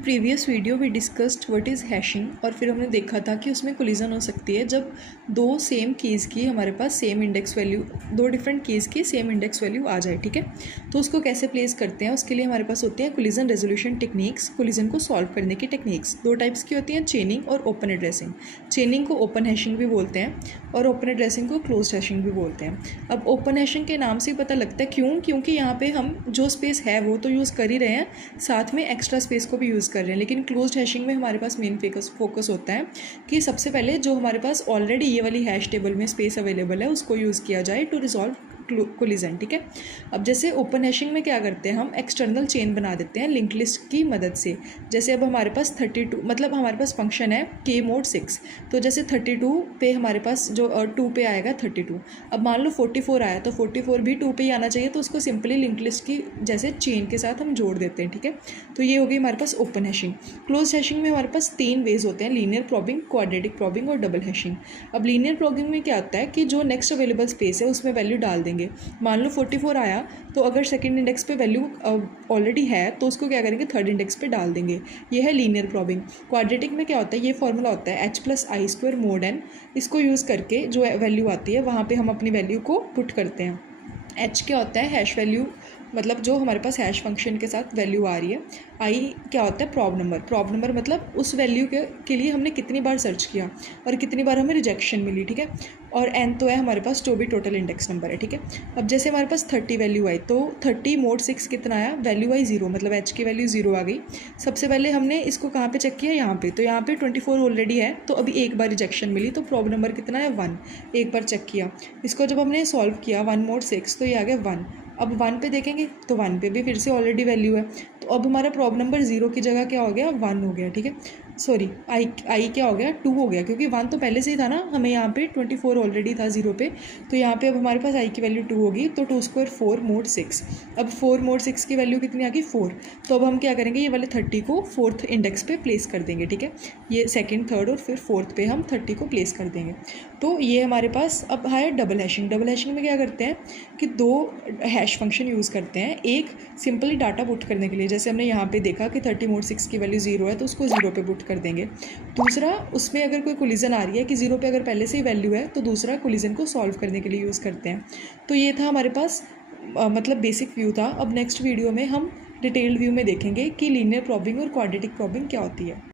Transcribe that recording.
Previous video we discussed what is hashing और फिर हमने देखा था कि उसमें कोलिजन हो सकती है जब दो सेम कीज़ की हमारे पास सेम इंडेक्स वैल्यू, दो डिफरेंट कीज़ की सेम इंडेक्स वैल्यू आ जाए। ठीक है, तो उसको कैसे प्लेस करते हैं, उसके लिए हमारे पास होती हैं कोलिजन रेजोल्यूशन टेक्निक्स। कोलिजन को सॉल्व करने की टेक्निक्स दो टाइप्स की होती हैं, चेनिंग और ओपन एड्रेसिंग। चेनिंग को ओपन हैशिंग भी बोलते हैं और ओपन एड्रेसिंग को क्लोज हैशिंग भी बोलते हैं। अब ओपन हैशिंग के नाम से पता लगता है क्यों, क्योंकि यहाँ पे हम जो स्पेस है वो तो यूज़ कर ही रहे हैं, साथ में एक्स्ट्रा स्पेस को भी यूज़ कर रहे हैं। लेकिन क्लोज्ड हैशिंग में हमारे पास मेन फोकस होता है कि सबसे पहले जो हमारे पास ऑलरेडी ये वाली हैश टेबल में स्पेस अवेलेबल है उसको यूज़ किया जाए टू रिजॉल्व कोलिजन। ठीक है, अब जैसे ओपन हैशिंग में क्या करते हैं, हम एक्सटर्नल चेन बना देते हैं लिंक लिस्ट की मदद से। जैसे अब हमारे पास 32 मतलब हमारे पास फंक्शन है k mod 6, तो जैसे 32 पे हमारे पास जो 2 पे आएगा 32। अब मान लो 44 आया तो 44 भी 2 पे ही आना चाहिए, तो उसको सिंपली लिंक लिस्ट की जैसे चेन के साथ हम जोड़ देते हैं। ठीक है, तो ये हो गई हमारे पास ओपन हैशिंग। क्लोज हैशिंग में हमारे पास 3 वेज होते हैं, लीनियर प्रॉबिंग, क्वाड्रेटिक प्रॉबिंग और डबल हैशिंग। अब लीनियर प्रॉबिंग में क्या होता है कि जो नेक्स्ट अवेलेबल स्पेस है उसमें वैल्यू डाल देंगे। मान लो 44 आया तो अगर सेकंड इंडेक्स पे वैल्यू ऑलरेडी है तो उसको क्या करेंगे, थर्ड इंडेक्स पे डाल देंगे। ये है लीनियर प्रॉबिंग। क्वाड्रेटिक में क्या होता है, ये फॉर्मूला होता है h+i² mod n। इसको यूज़ करके जो वैल्यू आती है वहाँ पे हम अपनी वैल्यू को पुट करते हैं। h क्या होता है, हैश वैल्यू, मतलब जो हमारे पास हैश फंक्शन के साथ वैल्यू आ रही है। आई क्या होता है, प्रॉब नंबर। प्रॉब नंबर मतलब उस वैल्यू के लिए हमने कितनी बार सर्च किया और कितनी बार हमें रिजेक्शन मिली। ठीक है, और एन तो है हमारे पास जो भी टोटल इंडेक्स नंबर है। ठीक है, अब जैसे हमारे पास 30 वैल्यू आई तो 30 mod 6 कितना आया, वैल्यू आई 0, मतलब एच की वैल्यू 0 आ गई। सबसे पहले हमने इसको कहाँ पे चेक किया, यहाँ पे, तो यहाँ पे 24 ऑलरेडी है तो अभी एक बार रिजेक्शन मिली, तो प्रॉब नंबर कितना है 1, एक बार चेक किया। इसको जब हमने सॉल्व किया 1 mod 6 तो ये आ गया 1। अब 1 पे देखेंगे तो 1 पे भी फिर से ऑलरेडी वैल्यू है, तो अब हमारा प्रॉब नंबर 0 की जगह क्या हो गया, 1 हो गया। ठीक है, सॉरी आई क्या हो गया, 2 हो गया, क्योंकि 1 तो पहले से ही था ना, हमें यहाँ पे 24 ऑलरेडी था 0 पे, तो यहाँ पे अब हमारे पास आई की वैल्यू 2 होगी, तो 2² 4 mod 6। अब 4 mod 6 की वैल्यू कितनी आ गई, 4। तो अब हम क्या करेंगे, ये वाले 30 को फोर्थ इंडेक्स पे प्लेस कर देंगे। ठीक है, ये सेकेंड, थर्ड और फिर फोर्थ पे हम 30 को प्लेस कर देंगे। तो ये हमारे पास अब है डबल हैशिंग। डबल हैशिंग में क्या करते हैं कि दो हैश फंक्शन यूज़ करते हैं, एक सिंपली डाटा पुट करने के लिए, जैसे हमने यहाँ पे देखा कि 30 mod 6 की वैल्यू 0 है तो उसको 0 पे पुट कर देंगे। दूसरा, उसमें अगर कोई कोलिजन आ रही है कि 0 पे अगर पहले से ही वैल्यू है तो दूसरा कोलिजन को सॉल्व करने के लिए यूज़ करते हैं। तो ये था हमारे पास मतलब बेसिक व्यू था। अब नेक्स्ट वीडियो में हम डिटेल्ड व्यू में देखेंगे कि लीनियर प्रॉबिंग और क्वाड्रेटिक प्रॉबिंग क्या होती है।